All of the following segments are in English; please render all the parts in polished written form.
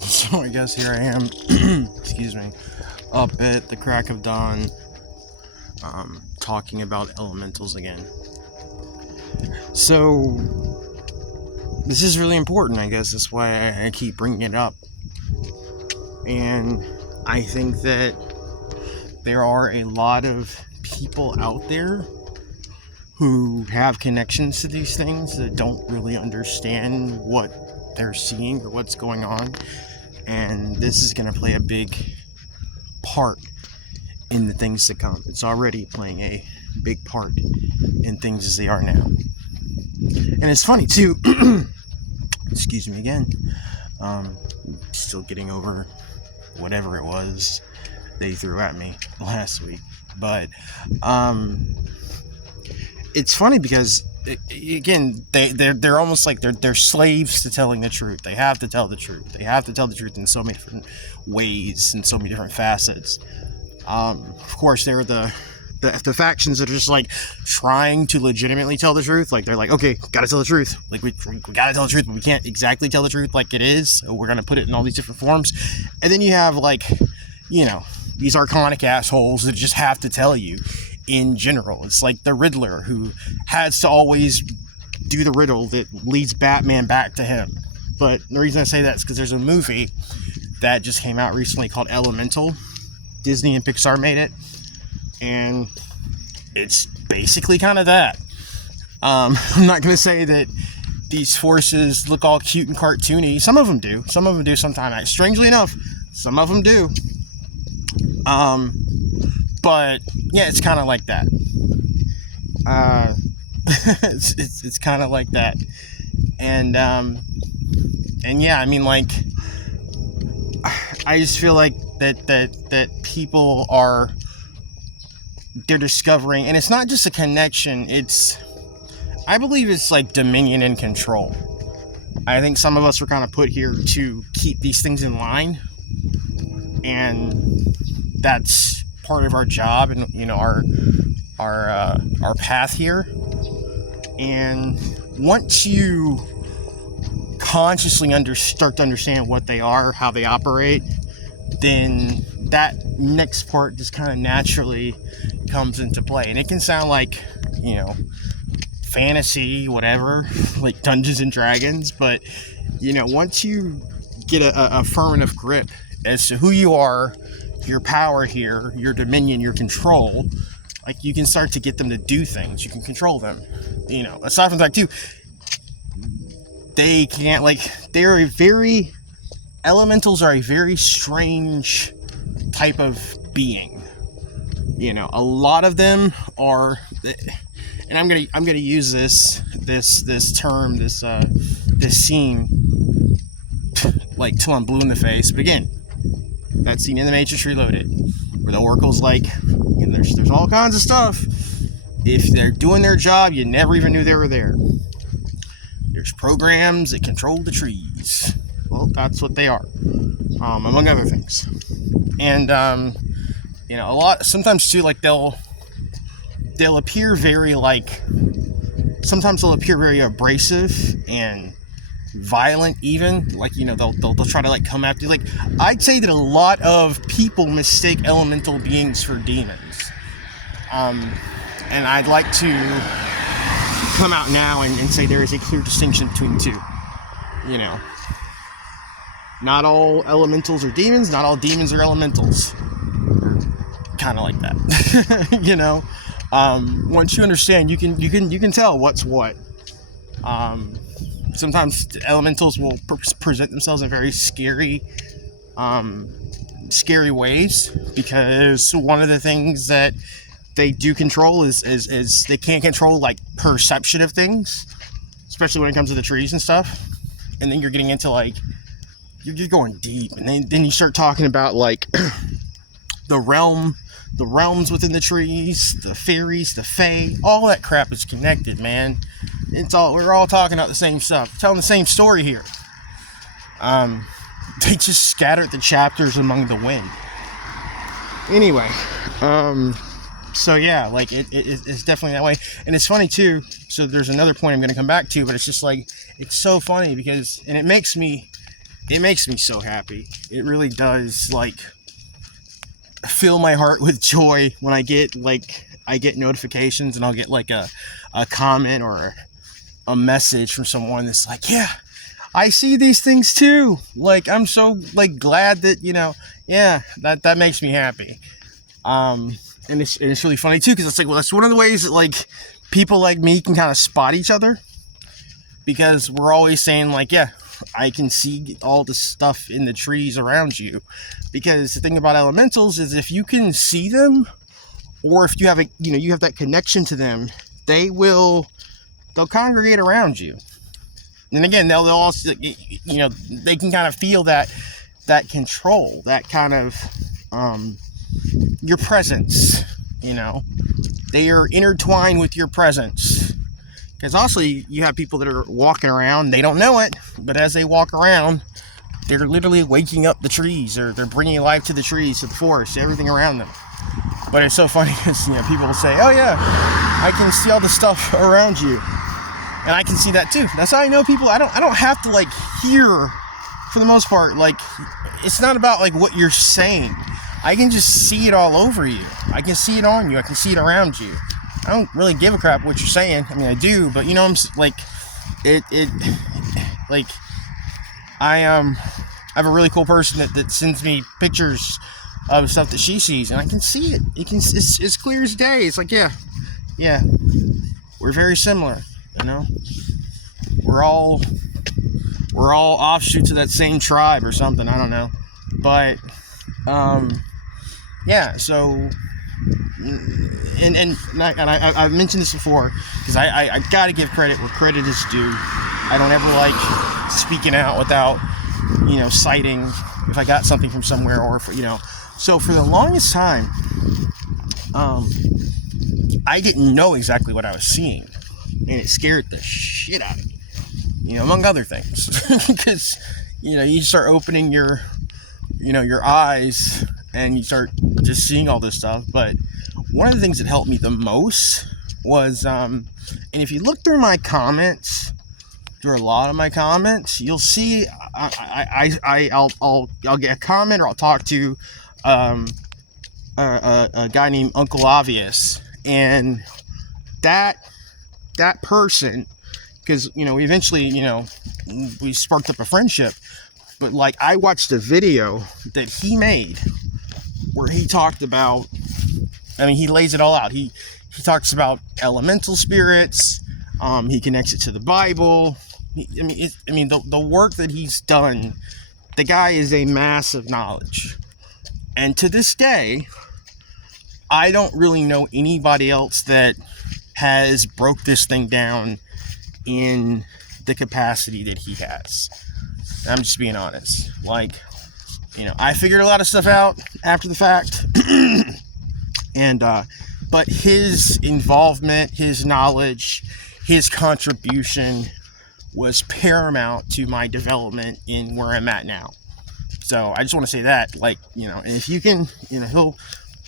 So I guess here I am, excuse me, up at the crack of dawn, talking about elementals again. So this is really important, I guess. That's why I keep bringing it up. And I think that there are a lot of people out there who have connections to these things that don't really understand what they're seeing or what's going on. And this is going to play a big part in the things to come. It's already playing a big part in things as they are now. And it's funny too, excuse me again, still getting over whatever it was they threw at me last week. But it's funny because again, they're almost like they're slaves to telling the truth. They have to tell the truth. They have to tell the truth in so many different ways, in so many different facets. Of course, there are the factions that are just like trying to legitimately tell the truth. Like they're like, okay, gotta tell the truth. Like we gotta tell the truth, but we can't exactly tell the truth like it is. So we're gonna put it in all these different forms. And then you have like, these archonic assholes that just have to tell you. In general, it's like the Riddler who has to always do the riddle that leads Batman back to him. But the reason I say that is because there's a movie that just came out recently called Elemental. Disney and Pixar made it, and it's basically kind of that. I'm not going to say that these forces look all cute and cartoony. Some of them do. Some of them do sometimes. Strangely enough, some of them do. But yeah, it's kind of like that. It's kind of like that, and yeah, I mean, like, I just feel like that people they're discovering, and it's not just a connection. I believe it's like dominion and control. I think some of us were kind of put here to keep these things in line, and that's part of our job and our path here. And once you consciously start to understand what they are, how they operate, then that next part just kind of naturally comes into play. And it can sound like fantasy, whatever, like Dungeons and Dragons, but once you get a firm enough grip as to who you are, your power here, your dominion, your control, like you can start to get them to do things. You can control them. Aside from that too, they can't, elementals are a very strange type of being. A lot of them are, and I'm gonna use this term, this scene, like till I'm blue in the face. But again, that scene in The Matrix Reloaded, where the Oracle's like, there's all kinds of stuff. If they're doing their job, you never even knew they were there. There's programs that control the trees. Well, that's what they are, among other things. And a lot sometimes too, like they'll appear very sometimes they'll appear very abrasive and violent, even they'll try to come after you. Like, I'd say that a lot of people mistake elemental beings for demons, and I'd like to come out now and say there is a clear distinction between the two. Not all elementals are demons, not all demons are elementals. Kind of like that. Once you understand, you can tell what's what. Sometimes elementals will present themselves in very scary ways, because one of the things that they do control is they can't control perception of things, especially when it comes to the trees and stuff. And then you're getting into you're going deep, and then you start talking about the realms within the trees, the fairies, the fae, all that crap is connected, man. We're all talking about the same stuff, telling the same story here. They just scattered the chapters among the wind. Anyway, so yeah, it's definitely that way. And it's funny too, so there's another point I'm going to come back to, but it's just it's so funny because, and it makes me it makes me so happy. It really does, like, fill my heart with joy when I get notifications, and I'll get like a comment or a message from someone that's like, yeah, I see these things too. Like, I'm so like glad that, yeah, that makes me happy. And it's really funny too, because it's like, well, that's one of the ways that like people like me can kind of spot each other, because we're always saying like, yeah, I can see all the stuff in the trees around you. Because the thing about elementals is, if you can see them, or if you have you have that connection to them, they'll congregate around you. And again, they'll also, they can kind of feel that control, that kind of your presence. They are intertwined with your presence. Because also, you have people that are walking around, they don't know it, but as they walk around, they're literally waking up the trees, or they're bringing life to the trees, to the forest, to everything around them. But it's so funny because, people will say, oh yeah, I can see all the stuff around you. And I can see that too. That's how I know people. I don't have to like hear, for the most part. Like, it's not about like what you're saying. I can just see it all over you. I can see it on you. I can see it around you. I don't really give a crap what you're saying. I mean, I do, but I'm like, I have a really cool person that sends me pictures of stuff that she sees, and I can see it. It's clear as day. It's like, yeah, we're very similar. We're all offshoots of that same tribe or something. I don't know, but yeah. So. And I've mentioned this before, because I gotta give credit where credit is due. I don't ever like speaking out without citing if I got something from somewhere, or so for the longest time I didn't know exactly what I was seeing, and it scared the shit out of me, among other things. Because you start opening your eyes, and you start just seeing all this stuff. But one of the things that helped me the most was, and if you look through my comments, through a lot of my comments, you'll see I'll get a comment, or I'll talk to a guy named Uncle Obvious, and that person, because we eventually we sparked up a friendship. But like, I watched a video that he made where he talked about, he lays it all out. He talks about elemental spirits. He connects it to the Bible. The work that he's done, the guy is a mass of knowledge. And to this day, I don't really know anybody else that has broke this thing down in the capacity that he has. I'm just being honest. Like, I figured a lot of stuff out after the fact. And, but his involvement, his knowledge, his contribution was paramount to my development in where I'm at now. So I just want to say that, like, and if you can,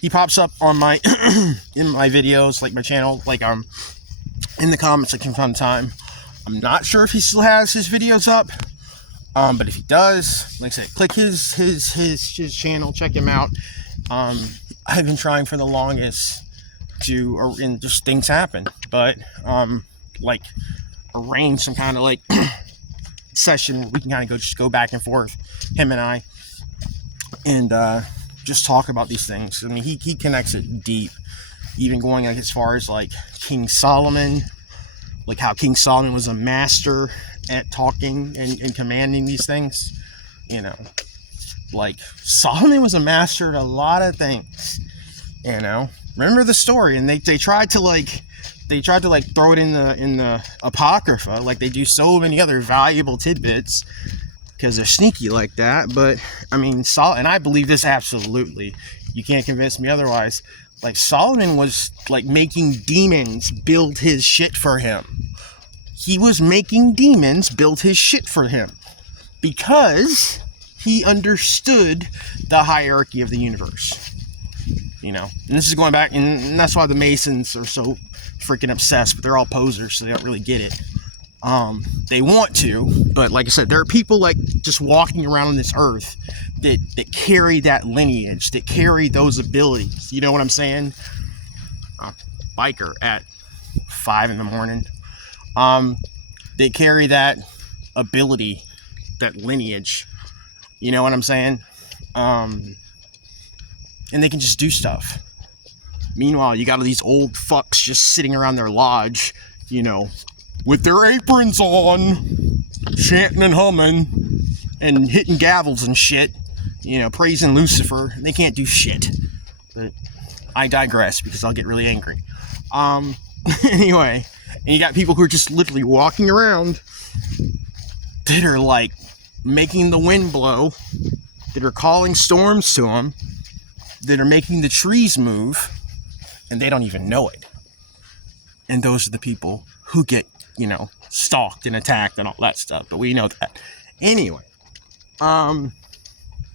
he pops up on my, in my videos, like my channel, like, in the comments section from time to time. I'm not sure if he still has his videos up. But if he does, like I said, click his channel, check him out. I've been trying for the longest and just things happen, but like, arrange some kind of like session where we can kind of go back and forth, him and I, and just talk about these things. He connects it deep, even going like as far as like King Solomon, like how King Solomon was a master at talking and commanding these things. Like, Solomon was a master at a lot of things. Remember the story, and they tried to throw it in the Apocrypha, like they do so many other valuable tidbits, because they're sneaky like that. But and I believe this absolutely. You can't convince me otherwise. Like, Solomon was like making demons build his shit for him. He was making demons build his shit for him because he understood the hierarchy of the universe. And this is going back, and that's why the Masons are so freaking obsessed, but they're all posers, so they don't really get it. They want to, but like I said, there are people like just walking around on this earth that carry that lineage, that carry those abilities. You know what I'm saying? A biker at 5 a.m. They carry that ability, that lineage. You know what I'm saying? And they can just do stuff. Meanwhile, you got all these old fucks just sitting around their lodge, you know, with their aprons on, chanting and humming, and hitting gavels and shit, you know, praising Lucifer. They can't do shit. But I digress because I'll get really angry. Anyway, and you got people who are just literally walking around that are like making the wind blow, that are calling storms to them, that are making the trees move, and they don't even know it. And those are the people who get, you know, stalked and attacked and all that stuff. But we know that. Anyway.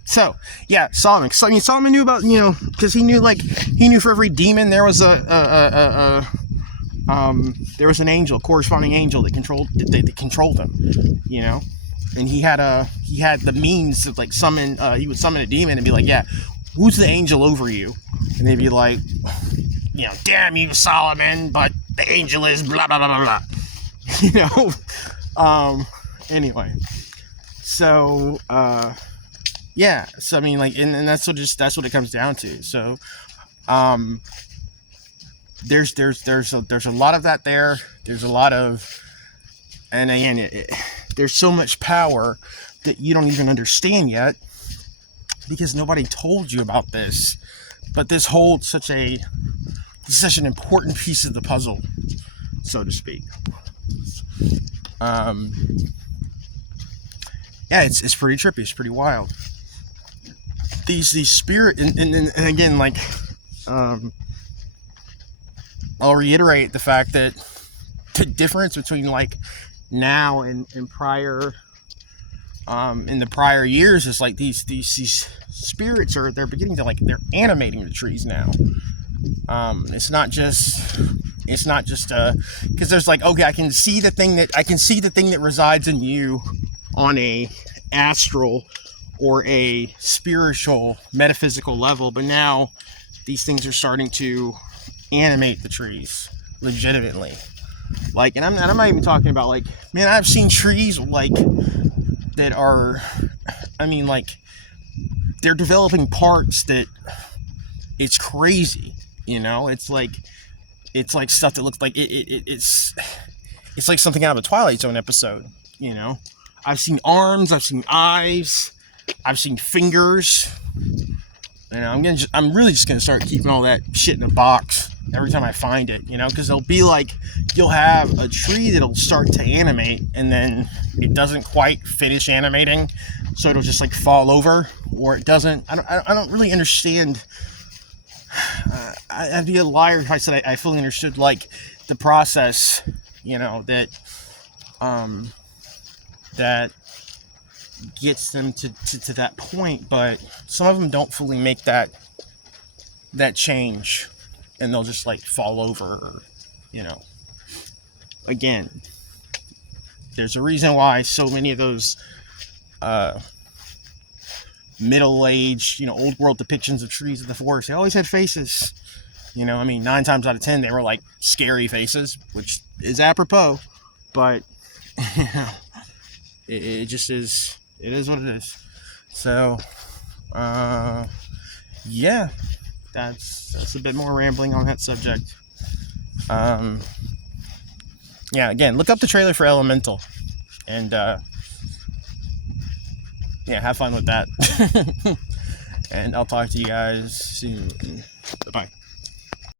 So, yeah, Solomon. I mean, Solomon knew about, you know, because he knew for every demon there was there was an angel, corresponding angel that controlled them, you know. And he had the means of like he would summon a demon and be like, yeah, who's the angel over you? And they'd be like, you know, damn you, Solomon, but the angel is blah, blah, blah, blah, blah. You know? Anyway. So, yeah. So, I mean, like, and that's what it comes down to. So, there's a lot of that there. There's a lot of, and again, there's so much power that you don't even understand yet because nobody told you about this. But this holds such an important piece of the puzzle, so to speak. Yeah, it's pretty trippy. It's pretty wild. These spirit and again, like, I'll reiterate the fact that the difference between like now and prior, in the prior years is like these spirits they're beginning to like, they're animating the trees now. It's not just because there's like, okay, I can see the thing that resides in you on a astral or a spiritual metaphysical level, but now these things are starting to animate the trees legitimately. Like, and I'm not even talking about like, man, I've seen trees like that are, I mean, like, they're developing parts that it's crazy, you know. It's like stuff that looks like it's like something out of a Twilight Zone episode, you know. I've seen arms, I've seen eyes, I've seen fingers. You know, I'm really just gonna start keeping all that shit in a box every time I find it, you know, because it'll be like, you'll have a tree that'll start to animate and then it doesn't quite finish animating, so it'll just like fall over, or it doesn't. I don't really understand. I'd be a liar if I said I fully understood like the process, you know, that gets them to that point. But some of them don't fully make that change, and they'll just like fall over, or, you know. Again, there's a reason why so many of those middle-aged, you know, old world depictions of trees of the forest, they always had faces. You know, I mean, 9 times out of 10 they were like scary faces, which is apropos, but you know, it just is. It is what it is. So, yeah, that's a bit more rambling on that subject. Yeah, again, look up the trailer for Elemental, and yeah, have fun with that. And I'll talk to you guys soon. Bye-bye.